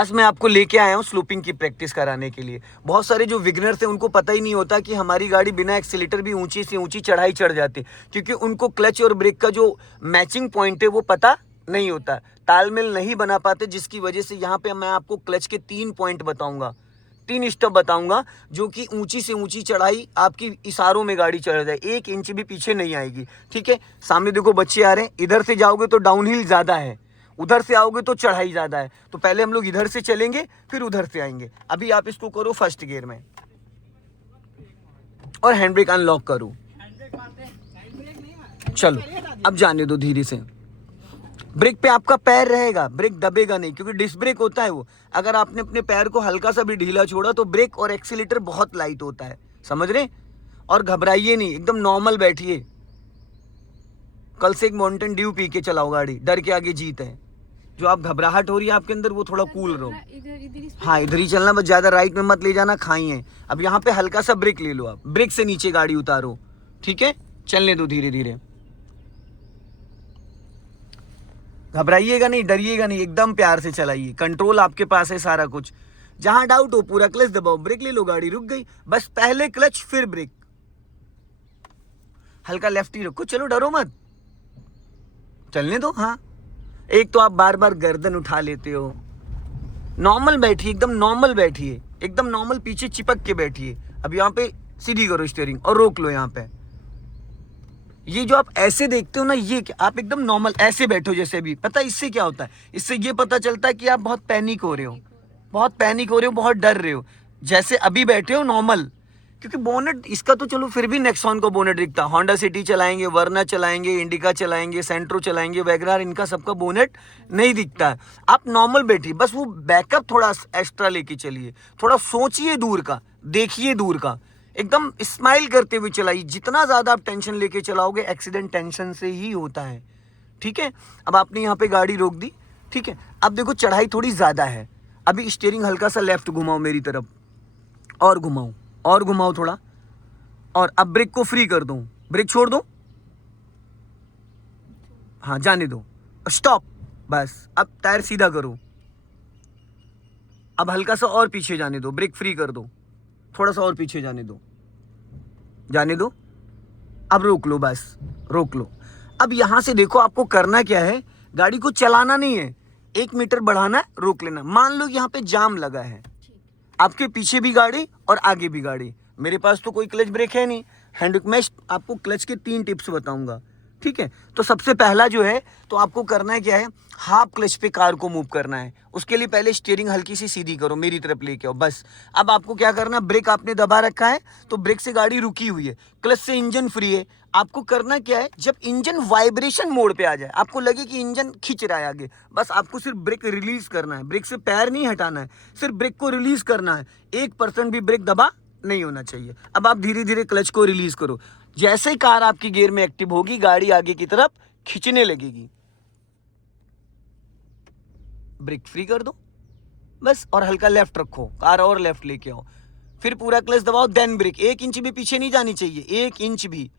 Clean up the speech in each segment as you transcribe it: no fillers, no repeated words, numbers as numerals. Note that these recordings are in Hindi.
आज मैं आपको लेके आया हूँ स्लूपिंग की प्रैक्टिस कराने के लिए। बहुत सारे जो बिगिनर्स हैं उनको पता ही नहीं होता कि हमारी गाड़ी बिना एक्सीलेटर भी ऊंची से ऊंची चढ़ाई चढ़ जाती, क्योंकि उनको क्लच और ब्रेक का जो मैचिंग पॉइंट है वो पता नहीं होता, तालमेल नहीं बना पाते, जिसकी वजह से यहाँ पे मैं आपको क्लच के 3 पॉइंट बताऊंगा, 3 स्टेप बताऊंगा जो कि ऊंची से ऊंची चढ़ाई आपकी इशारों में गाड़ी चढ़ जाए, 1 इंच भी पीछे नहीं आएगी। ठीक है, सामने देखो बच्चे आ रहे हैं, इधर से जाओगे तो डाउनहिल ज़्यादा है, उधर से आओगे तो चढ़ाई ज़्यादा है, तो पहले हम लोग इधर से चलेंगे फिर उधर से आएंगे। अभी आप इसको करो फर्स्ट गियर में और हैंड ब्रेक अनलॉक करो। चलो अब जाने दो धीरे से। ब्रेक पे आपका पैर रहेगा, ब्रेक दबेगा नहीं, क्योंकि डिस्क ब्रेक होता है वो। अगर आपने अपने पैर को हल्का सा भी ढीला छोड़ा तो ब्रेक और एक्सीलेटर बहुत लाइट होता है, समझ रहे? और घबराइए नहीं, एकदम नॉर्मल बैठिए। कल से एक माउंटेन ड्यू पी के चलाओ गाड़ी, डर के आगे जीत है। जो आप घबराहट हो रही है आपके अंदर वो थोड़ा कूल रहो। हाँ इधर ही चलना, बस ज्यादा राइट में मत ले जाना, खाई है। अब यहाँ पे हल्का सा ब्रेक ले लो, आप ब्रेक से नीचे गाड़ी उतारो। ठीक है, चलने दो धीरे धीरे, घबराइएगा नहीं, डरिएगा नहीं, एकदम प्यार से चलाइए, कंट्रोल आपके पास है सारा कुछ। जहां डाउट हो पूरा क्लच दबाओ, ब्रेक ले लो, गाड़ी रुक गई, बस पहले क्लच फिर ब्रेक। हल्का लेफ्ट ही रखो, चलो डरो मत, चलने दो। हाँ एक तो आप बार बार गर्दन उठा लेते हो। नॉर्मल बैठिए, एकदम नॉर्मल बैठिए, एकदम नॉर्मल पीछे चिपक के बैठिए। अब यहाँ पे सीधी करो स्टीयरिंग और रोक लो। यहाँ पे ये जो आप ऐसे देखते हो ना, ये आप एकदम नॉर्मल ऐसे बैठो जैसे भी। पता है इससे क्या होता है? इससे ये पता चलता है कि आप बहुत पैनिक हो रहे हो, बहुत पैनिक हो रहे हो, बहुत डर रहे हो। जैसे अभी बैठे हो नॉर्मल, क्योंकि बोनेट इसका तो चलो फिर भी नेक्सॉन का बोनेट दिखता है, होंडा सिटी चलाएंगे, वरना चलाएंगे, इंडिका चलाएंगे, सेंट्रो चलाएंगे, वैगनार, इनका सबका बोनेट नहीं दिखता है। आप नॉर्मल बैठिए, बस वो बैकअप थोड़ा एक्स्ट्रा लेके चलिए, थोड़ा सोचिए दूर का, देखिए दूर का, एकदम स्माइल करते हुए चलाइए। जितना ज़्यादा आप टेंशन लेके चलाओगे, एक्सीडेंट टेंशन से ही होता है। ठीक है, अब आपने यहाँ पे गाड़ी रोक दी। ठीक है, अब देखो चढ़ाई थोड़ी ज़्यादा है, अभी स्टीयरिंग हल्का सा लेफ्ट घुमाओ मेरी तरफ, और घुमाओ, और घुमाओ थोड़ा, और अब ब्रेक को फ्री कर दो, ब्रेक छोड़ दो, हाँ जाने दो, स्टॉप, बस। अब टायर सीधा करो, अब हल्का सा और पीछे जाने दो, ब्रेक फ्री कर दो, थोड़ा सा और पीछे जाने दो, जाने दो, अब रोक लो, बस रोक लो। अब यहां से देखो आपको करना क्या है, गाड़ी को चलाना नहीं है, 1 मीटर बढ़ाना, रोक लेना। मान लो यहाँ पे जाम लगा है, आपके पीछे भी गाड़ी और आगे भी गाड़ी, मेरे पास तो कोई क्लच ब्रेक है नहीं, हैंड मैं आपको क्लच के 3 टिप्स बताऊंगा। ठीक है, तो सबसे पहला जो है, तो आपको करना है क्या है, हाफ क्लच पे कार को मूव करना है। उसके लिए पहले स्टीयरिंग हल्की सी सीधी करो, मेरी तरफ लेके आओ, बस। अब आपको क्या करना, ब्रेक आपने दबा रखा है तो ब्रेक से गाड़ी रुकी हुई है, क्लच से इंजन फ्री है। आपको करना क्या है, जब इंजन वाइब्रेशन मोड पे आ जाए, आपको लगे कि इंजन खींच रहा है आगे, बस आपको सिर्फ ब्रेक रिलीज करना है, ब्रेक से पैर नहीं हटाना है, सिर्फ ब्रेक को रिलीज करना है। 1% भी ब्रेक दबा नहीं होना चाहिए। अब आप धीरे धीरे क्लच को रिलीज करो, जैसे ही कार आपकी गियर में एक्टिव होगी, गाड़ी आगे की तरफ खींचने लगेगी, ब्रेक फ्री कर दो बस, और हल्का लेफ्ट रखो, कार और लेफ्ट लेके आओ, फिर पूरा क्लच दबाओ, देन ब्रेक। 1 इंच भी पीछे नहीं जानी चाहिए, 1 इंच भी।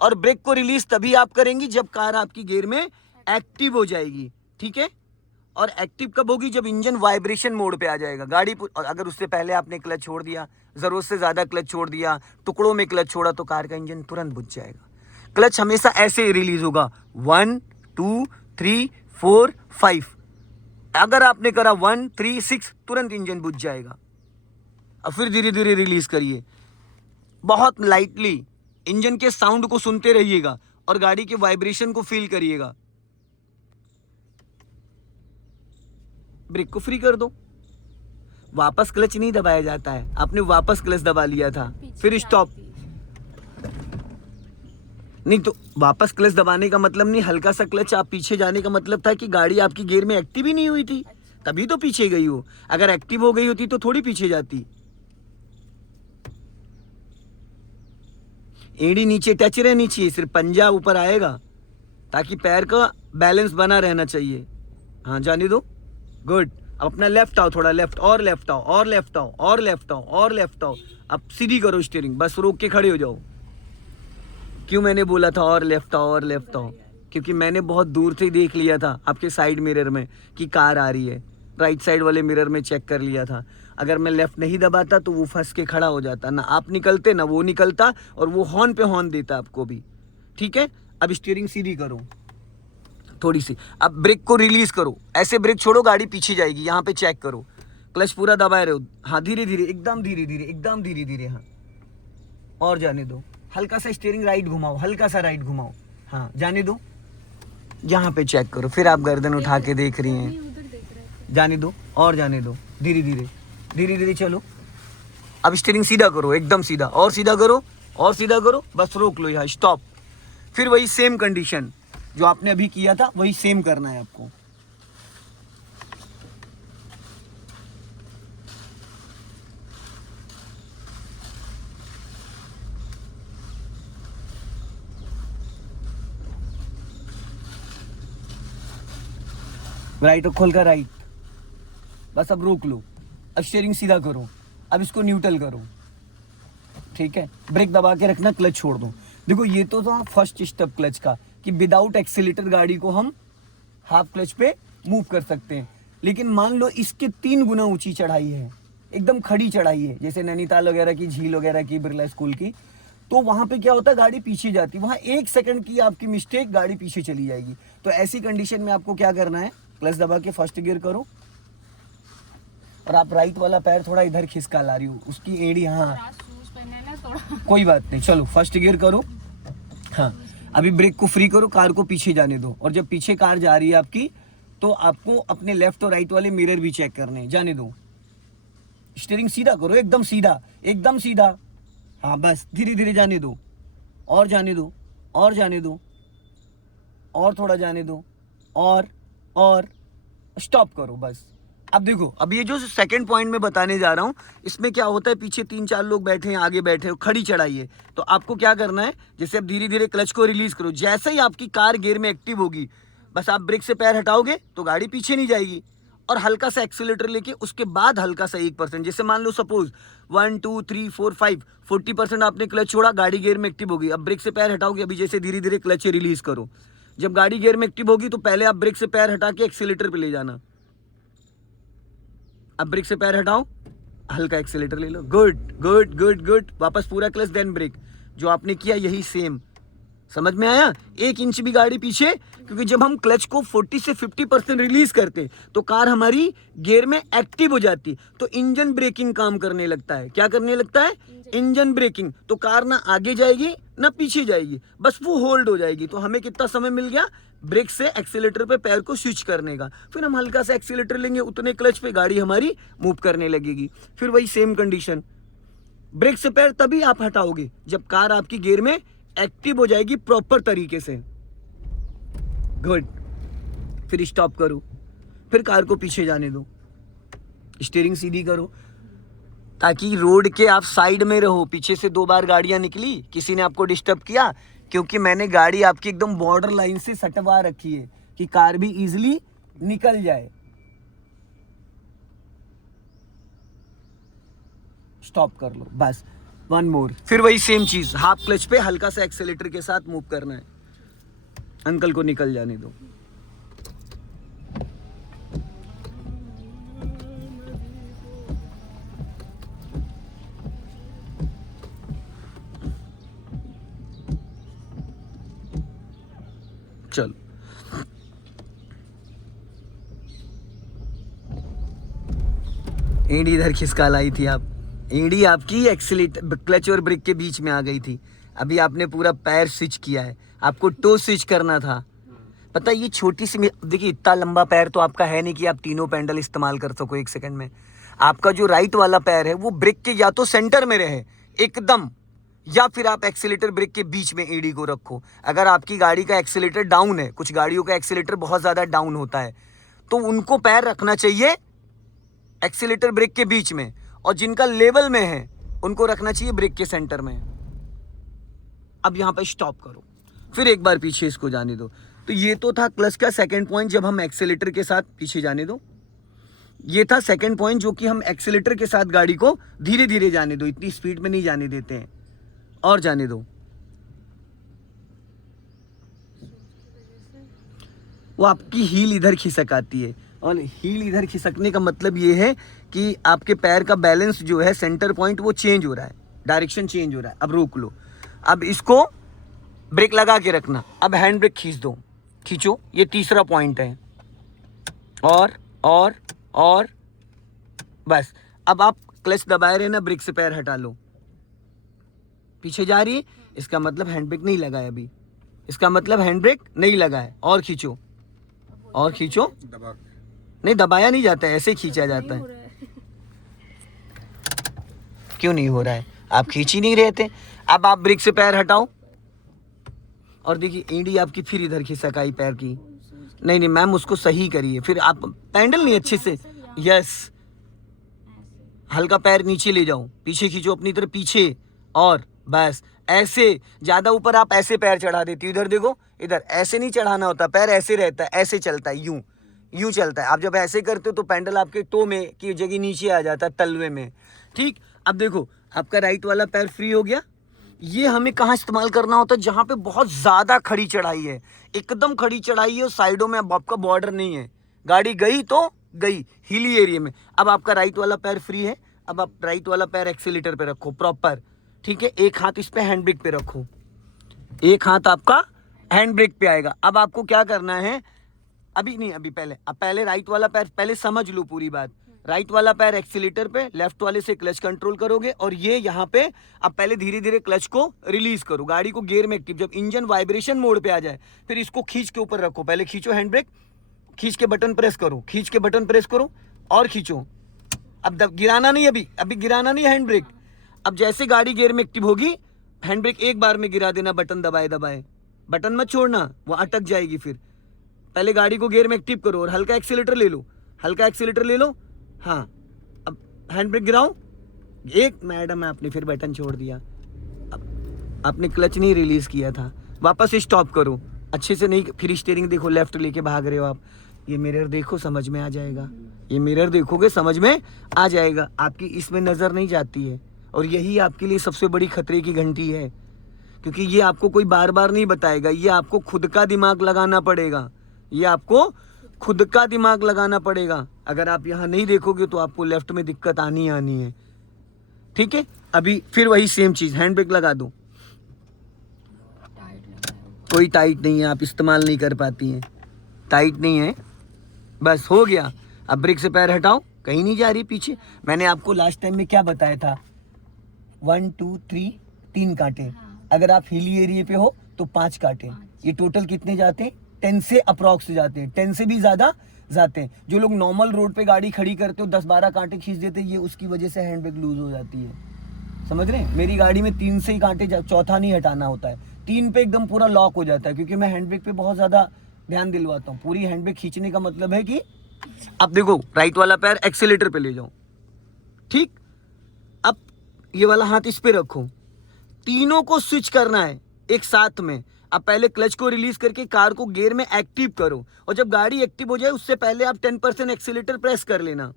और ब्रेक को रिलीज तभी आप करेंगी जब कार आपकी गियर में एक्टिव हो जाएगी। ठीक है, और एक्टिव कब होगी, जब इंजन वाइब्रेशन मोड पे आ जाएगा गाड़ी। और अगर उससे पहले आपने क्लच छोड़ दिया, जरूरत से ज्यादा क्लच छोड़ दिया, टुकड़ों में क्लच छोड़ा, तो कार का इंजन तुरंत बुझ जाएगा। क्लच हमेशा ऐसे रिलीज होगा, 1 2 3 4 5। अगर आपने करा 1 3 6, तुरंत इंजन बुझ जाएगा। अब फिर धीरे धीरे रिलीज करिए, बहुत लाइटली, इंजन के साउंड को सुनते रहिएगा और गाड़ी के वाइब्रेशन को फील करिएगा। ब्रेक को फ्री कर दो, वापस क्लच नहीं दबाया जाता है, आपने वापस क्लच दबा लिया था, फिर स्टॉप। नहीं तो वापस क्लच दबाने का मतलब नहीं, हल्का सा क्लच आप पीछे जाने का मतलब था कि गाड़ी आपकी गियर में एक्टिव ही नहीं हुई थी, तभी तो पीछे गई हो। अगर एक्टिव हो गई होती तो थोड़ी पीछे जाती। एड़ी नीचे टच रहनी चाहिए, सिर्फ पंजा ऊपर आएगा, ताकि पैर का बैलेंस बना रहना चाहिए। हाँ जाने दो, गुड। अब अपना लेफ्ट आओ, थोड़ा लेफ्ट, और लेफ्ट आओ, और लेफ्ट आओ, और लेफ्ट आओ, और लेफ्ट आओ। अब सीधी करो स्टीयरिंग, बस रोक के खड़े हो जाओ। क्यों मैंने बोला था और लेफ्ट आओ, और लेफ्ट आओ? क्योंकि मैंने बहुत दूर से देख लिया था आपके साइड मिरर में कि कार आ रही है। राइट साइड वाले मिरर में चेक कर लिया था। अगर मैं लेफ्ट नहीं दबाता तो वो फंस के खड़ा हो जाता, ना आप निकलते ना वो निकलता, और वो हॉर्न पे हॉर्न देता आपको भी। ठीक है, अब स्टीयरिंग सीधी करो थोड़ी सी, अब ब्रेक को रिलीज करो, ऐसे ब्रेक छोड़ो गाड़ी पीछे जाएगी। यहाँ पे चेक करो, क्लच पूरा दबाए रहो, हाँ धीरे धीरे, एकदम धीरे धीरे, एकदम धीरे धीरे, हाँ और जाने दो। हल्का सा स्टीयरिंग राइट घुमाओ, हल्का सा राइट घुमाओ, हाँ जाने दो। यहाँ पे चेक करो, फिर आप गर्दन उठा के देख रही हैं, जाने दो और जाने दो, धीरे धीरे धीरे धीरे चलो। अब स्टीयरिंग सीधा करो, एकदम सीधा, और सीधा करो और सीधा करो, बस रोक लो यहाँ, स्टॉप। फिर वही सेम कंडीशन जो आपने अभी किया था वही सेम करना है आपको। राइट खोल कर राइट, बस अब रोक लो। अब स्टीयरिंग सीधा करो, अब इसको न्यूट्रल करो। ठीक है, ब्रेक दबा के रखना, क्लच छोड़ दो। देखो ये तो था फर्स्ट स्टेप क्लच का, कि विदाउट एक्सीलेटर गाड़ी को हम हाफ क्लच पे मूव कर सकते हैं। लेकिन मान लो इसके 3 गुना ऊंची चढ़ाई है, एकदम खड़ी चढ़ाई है, जैसे नैनीताल वगैरह की, झील वगैरह की, बिरला स्कूल की, तो वहां पे क्या होता है, गाड़ी पीछे जाती है। वहां 1 सेकंड की आपकी मिस्टेक, गाड़ी पीछे चली जाएगी। तो ऐसी कंडीशन में आपको क्या करना है, क्लच दबा के फर्स्ट गियर करो, और आप राइट वाला पैर थोड़ा इधर खिसका ला रही हो, उसकी एड़ी, हाँ कोई बात नहीं, चलो फर्स्ट गियर करो। हाँ अभी ब्रेक को फ्री करो, कार को पीछे जाने दो, और जब पीछे कार जा रही है आपकी, तो आपको अपने लेफ्ट और राइट वाले मिरर भी चेक करने हैं, जाने दो। स्टीयरिंग सीधा करो, एकदम सीधा, एकदम सीधा, हाँ बस धीरे धीरे जाने दो, और जाने दो, और जाने दो, और थोड़ा जाने दो, और स्टॉप करो बस। अब देखो, अब ये जो सेकंड पॉइंट में बताने जा रहा हूँ, इसमें क्या होता है, पीछे 3-4 लोग बैठे हैं, आगे बैठे हो, खड़ी चढ़ाई है, तो आपको क्या करना है, जैसे अब धीरे धीरे क्लच को रिलीज करो, जैसे ही आपकी कार गियर में एक्टिव होगी, बस आप ब्रेक से पैर हटाओगे तो गाड़ी पीछे नहीं जाएगी, और हल्का सा एक्सीलेटर लेके उसके बाद हल्का सा 1%, जैसे मान लो सपोज 1 2 3 4 5 40% आपने क्लच छोड़ा, गाड़ी गियर में एक्टिव होगी। अब ब्रेक से पैर हटाओगे, अभी जैसे धीरे धीरे क्लच रिलीज करो, जब गाड़ी गियर में एक्टिव होगी तो पहले आप ब्रेक से पैर हटा के एक्सीलेटर पे ले जाना। अब ब्रेक से पैर हटाओ, हल्का एक्सीलेटर ले लो, गुड गुड गुड गुड, वापस पूरा क्लच देन ब्रेक। जो आपने किया यही सेम, समझ में आया, 1 इंच भी गाड़ी पीछे, क्योंकि जब हम क्लच को 40 से 50% रिलीज करते तो कार हमारी गियर में एक्टिव हो जाती, तो इंजन ब्रेकिंग काम करने लगता है। क्या करने लगता है, इंजन ब्रेकिंग, तो कार ना आगे जाएगी ना पीछे जाएगी, बस वो होल्ड हो जाएगी। तो हमें कितना समय मिल गया, ब्रेक से एक्सीलेटर पे पैर को स्विच करने का, फिर हम हल्का सा एक्सीलेटर लेंगे, उतने क्लच पे गाड़ी हमारी मूव करने लगेगी। फिर वही सेम कंडीशन, ब्रेक से पैर तभी आप हटाओगे जब कार आपकी गियर में एक्टिव हो जाएगी प्रॉपर तरीके से, गुड। फिर स्टॉप करो, फिर कार को पीछे जाने दो, स्टीयरिंग सीधी करो, ताकि रोड के आप साइड में रहो। पीछे से 2 बार गाड़ियां निकली, किसी ने आपको डिस्टर्ब किया, क्योंकि मैंने गाड़ी आपकी एकदम बॉर्डर लाइन से सटवा रखी है कि कार भी इजीली निकल जाए। स्टॉप कर लो, बस 1 मोर। फिर वही सेम चीज, हाफ क्लच पे हल्का सा एक्सीलेटर के साथ मूव करना है, अंकल को निकल जाने दो। चलो, एड़ी इधर खिसका लाई थी आप, एड़ी आपकी एक्सीलेटर क्लच और ब्रेक के बीच में आ गई थी। अभी आपने पूरा पैर स्विच किया है, आपको टो स्विच करना था। पता है ये छोटी सी, देखिए इतना लंबा पैर तो आपका है नहीं कि आप तीनों पैडल इस्तेमाल कर सको 1 सेकंड में। आपका जो राइट वाला पैर है वो ब्रेक के या तो सेंटर में रहे एकदम, या फिर आप एक्सीलेटर ब्रेक के बीच में एड़ी को रखो। अगर आपकी गाड़ी का एक्सीलेटर डाउन है, कुछ गाड़ियों का एक्सीलेटर बहुत ज़्यादा डाउन होता है, तो उनको पैर रखना चाहिए एक्सीलेटर ब्रेक के बीच में, और जिनका लेवल में है उनको रखना चाहिए ब्रेक के सेंटर में। अब यहाँ पे स्टॉप करो, फिर एक बार पीछे इसको जाने दो। तो ये तो था क्लच का सेकंड पॉइंट, जब हम एक्सीलेटर के साथ पीछे जाने दो। ये था सेकंड पॉइंट, जो कि हम एक्सीलेटर के साथ गाड़ी को धीरे धीरे जाने दो, इतनी स्पीड में नहीं जाने देते हैं, और जाने दो। वो आपकी हील इधर खिसक आती है, और हील इधर खिसकने का मतलब ये है कि आपके पैर का बैलेंस जो है, सेंटर पॉइंट वो चेंज हो रहा है, डायरेक्शन चेंज हो रहा है। अब रोक लो, अब इसको ब्रेक लगा के रखना। अब हैंड ब्रेक खींच दो, खींचो, ये तीसरा पॉइंट है। और बस। अब आप क्लच दबाए रहे ना, ब्रेक से पैर हटा लो, पीछे जा रही है, इसका मतलब हैंड ब्रेक नहीं लगा है अभी, इसका मतलब हैंड ब्रेक नहीं लगा है। और खींचो, और खींचो, नहीं दबाया नहीं जाता है, ऐसे खींचा जाता है। क्यों नहीं हो रहा है? आप खींच ही नहीं रहे थे। अब आप ब्रेक से पैर हटाओ और देखिए एड़ी आपकी फिर इधर खिसक आई पैर की। नहीं मैम, उसको सही करिए, फिर आप पैंडल नहीं अच्छे से, यस, हल्का पैर नीचे ले जाओ, पीछे खींचो अपनी तरफ, पीछे, और बस ऐसे। ज्यादा ऊपर आप ऐसे पैर चढ़ा देती हो, इधर देखो, इधर ऐसे नहीं चढ़ाना होता, पैर ऐसे रहता है, ऐसे चलता है, यूं चलता है। आप जब ऐसे करते हो तो पैंडल आपके टो में की जगह नीचे आ जाता है, तलवे में, ठीक। अब देखो आपका राइट वाला पैर फ्री हो गया। ये हमें कहाँ इस्तेमाल करना होता है? जहाँ पे बहुत ज़्यादा खड़ी चढ़ाई है, एकदम खड़ी चढ़ाई है और साइडों में अब आपका बॉर्डर नहीं है, गाड़ी गई तो गई हिली एरिया में। अब आपका राइट वाला पैर फ्री है, अब आप राइट वाला पैर एक्सीलेटर पे रखो प्रॉपर, ठीक है। एक हाथ इस पे हैंड ब्रेक पे रखो, एक हाथ आपका हैंड ब्रेक पे आएगा। अब आपको क्या करना है, अभी नहीं, अभी पहले, अब पहले राइट वाला पैर, पहले समझ लो पूरी बात। राइट वाला पैर एक्सीलेटर पे, लेफ्ट वाले से क्लच कंट्रोल करोगे और ये यहाँ पे अब पहले धीरे धीरे क्लच को रिलीज करो, गाड़ी को गियर में एक्टिव। जब इंजन वाइब्रेशन मोड पे आ जाए फिर इसको खींच के ऊपर रखो, पहले खींचो हैंड ब्रेक, खींच के बटन प्रेस करो, खींच के बटन प्रेस करो और खींचो। अब गिराना नहीं, अभी गिराना नहीं हैंड ब्रेक। अब जैसे गाड़ी गियर में एक्टिव होगी हैंड ब्रेक एक बार में गिरा देना, बटन दबाए दबाए, बटन मत छोड़ना, वो अटक जाएगी। फिर पहले गाड़ी को गियर में एक्टिव करो और हल्का एक्सीलेटर ले लो, हल्का एक्सीलेटर ले लो, हाँ। अब हैंड ब्रेक गिराओ, एक मैडम आपने फिर बटन छोड़ दिया, अब आपने क्लच नहीं रिलीज किया था, वापस स्टॉप करो, अच्छे से नहीं, फिर स्टीयरिंग देखो, लेफ्ट लेके भाग रहे हो आप, ये मिरर देखो, समझ में आ जाएगा, ये मिरर देखोगे समझ में आ जाएगा। आपकी इसमें नज़र नहीं जाती है और यही आपके लिए सबसे बड़ी खतरे की घंटी है, क्योंकि ये आपको कोई बार बार नहीं बताएगा, ये आपको खुद का दिमाग लगाना पड़ेगा, ये आपको खुद का दिमाग लगाना पड़ेगा। अगर आप यहाँ नहीं देखोगे तो आपको लेफ्ट में दिक्कत आनी है, ठीक है। अभी फिर वही सेम चीज़, हैंड ब्रेक लगा दो, कोई टाइट नहीं है, आप इस्तेमाल नहीं कर पाती हैं, टाइट नहीं है, बस हो गया। अब ब्रेक से पैर हटाओ, कहीं नहीं जा रही पीछे। मैंने आपको लास्ट टाइम में क्या बताया था, 1 2 3 3 कांटे, अगर आप हिली एरिया पे हो तो 5 कांटे। ये टोटल कितने जाते हैं? 10 से अप्रॉक्स जाते हैं, 10 से भी ज़्यादा जाते हैं। जो लोग नॉर्मल रोड पे गाड़ी खड़ी करते हो 10-12 कांटे खींच देते हैं, ये उसकी वजह से हैंड ब्रेक लूज हो जाती है, समझ रहे हैं। मेरी गाड़ी में 3 से ही कांटे, चौथा नहीं हटाना होता है, 3 पे एकदम पूरा लॉक हो जाता है, क्योंकि मैं हैंड ब्रेक पे बहुत ज़्यादा ध्यान दिलवाता हूँ। पूरी हैंड ब्रेक खींचने का मतलब है कि अब देखो राइट वाला पैर एक्सीलेटर पे ले जाओ, ठीक। अब ये वाला हाथ इस पे रखो, तीनों को स्विच करना है एक साथ में। अब पहले क्लच को रिलीज करके कार को गियर में एक्टिव करो, और जब गाड़ी एक्टिव हो जाए उससे पहले आप 10% एक्सीलेटर प्रेस कर लेना।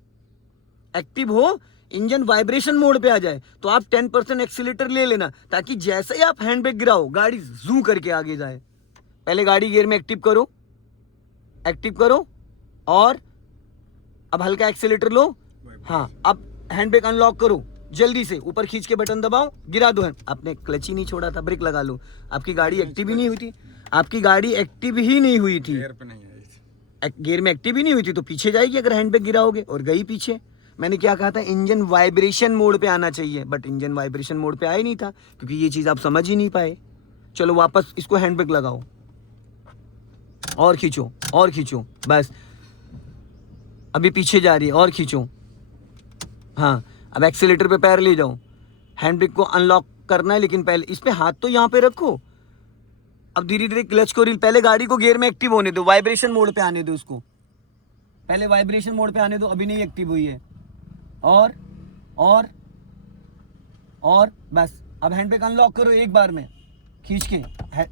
एक्टिव हो, इंजन वाइब्रेशन मोड पे आ जाए तो आप 10% एक्सीलेटर ले लेना, ताकि जैसे ही आप हैंड ब्रेक गिराओ गाड़ी जू करके आगे जाए। पहले गाड़ी गियर में एक्टिव करो, और अब हल्का एक्सीलेटर लो, हाँ। अब हैंड ब्रेक अनलॉक करो, जल्दी से ऊपर खींच के बटन दबाओ, गिरा दो। आपने क्लच ही नहीं छोड़ा था, ब्रेक लगा लो। आपकी गाड़ी एक्टिव ही नहीं हुई थी, आपकी गाड़ी एक्टिव ही नहीं हुई थी, गियर में एक्टिव ही नहीं हुई थी, तो पीछे जाएगी अगर हैंड ब्रेक गिराओगे, और गई पीछे। मैंने क्या कहा था, इंजन वाइब्रेशन मोड पे आना चाहिए, बट इंजन वाइब्रेशन मोड पे आ ही नहीं था, क्योंकि ये चीज़ आप समझ ही नहीं पाए। चलो वापस इसको हैंड ब्रेक लगाओ और खींचो, बस। अभी पीछे जा रही है, और खींचो, हाँ। अब एक्सीलेटर पे पैर ले जाओ, हैंड ब्रेक को अनलॉक करना है, लेकिन पहले इस पे हाथ तो यहाँ पे रखो। अब धीरे धीरे क्लच को पहले गाड़ी को गियर में एक्टिव होने दो, वाइब्रेशन मोड पे आने दो उसको, पहले वाइब्रेशन मोड पे आने दो, अभी नहीं एक्टिव हुई है। और बस। अब हैंड ब्रेक अनलॉक करो एक बार में, खींच के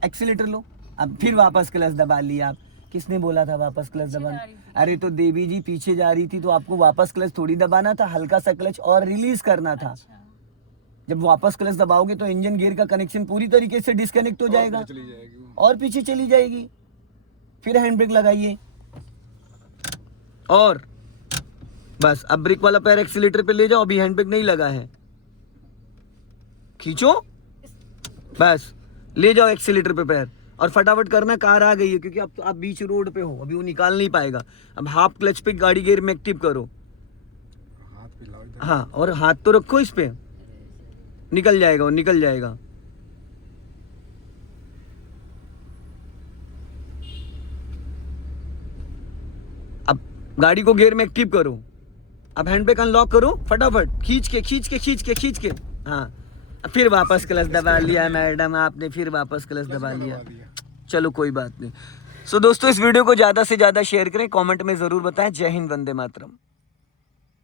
एक्सीलेटर लो। अब फिर वापस क्लच दबा लिया। आप किसने बोला था वापस क्लच दबाना? अरे तो देवी जी पीछे जा रही थी तो आपको वापस क्लच थोड़ी दबाना था, हल्का सा क्लच और रिलीज करना था। जब वापस क्लच दबाओगे तो इंजन गियर का कनेक्शन पूरी तरीके से डिस्कनेक्ट हो जाएगा और पीछे चली जाएगी। फिर हैंड ब्रेक लगाइए, और बस अब ब्रेक वाला पैर एक्सीलेटर पे ले जाओ, अभी हैंड ब्रेक नहीं लगा है, खींचो, बस ले जाओ एक्सीलेटर पे पैर और फटाफट करना। कार आ गई है क्योंकि अब तो आप बीच रोड पे हो, अभी वो निकाल नहीं पाएगा। अब हाफ क्लच पे गाड़ी गियर में एक्टिव करो, हाथ पे लाओ इधर। हाँ, और हाथ तो रखो इस पे, निकल जाएगा वो, निकल जाएगा। अब गाड़ी को गियर में एक्टिव करो, अब हैंड ब्रेक अनलॉक करो फटाफट, खींच के खींच के खींच के खींच के, हाँ, फिर वापस क्लच दबा लिया मैडम आपने, फिर वापस क्लच दबा लिया। चलो कोई बात नहीं। सो दोस्तों इस वीडियो को ज़्यादा से ज़्यादा शेयर करें, कमेंट में ज़रूर बताएं। जय हिंद, वंदे मातरम।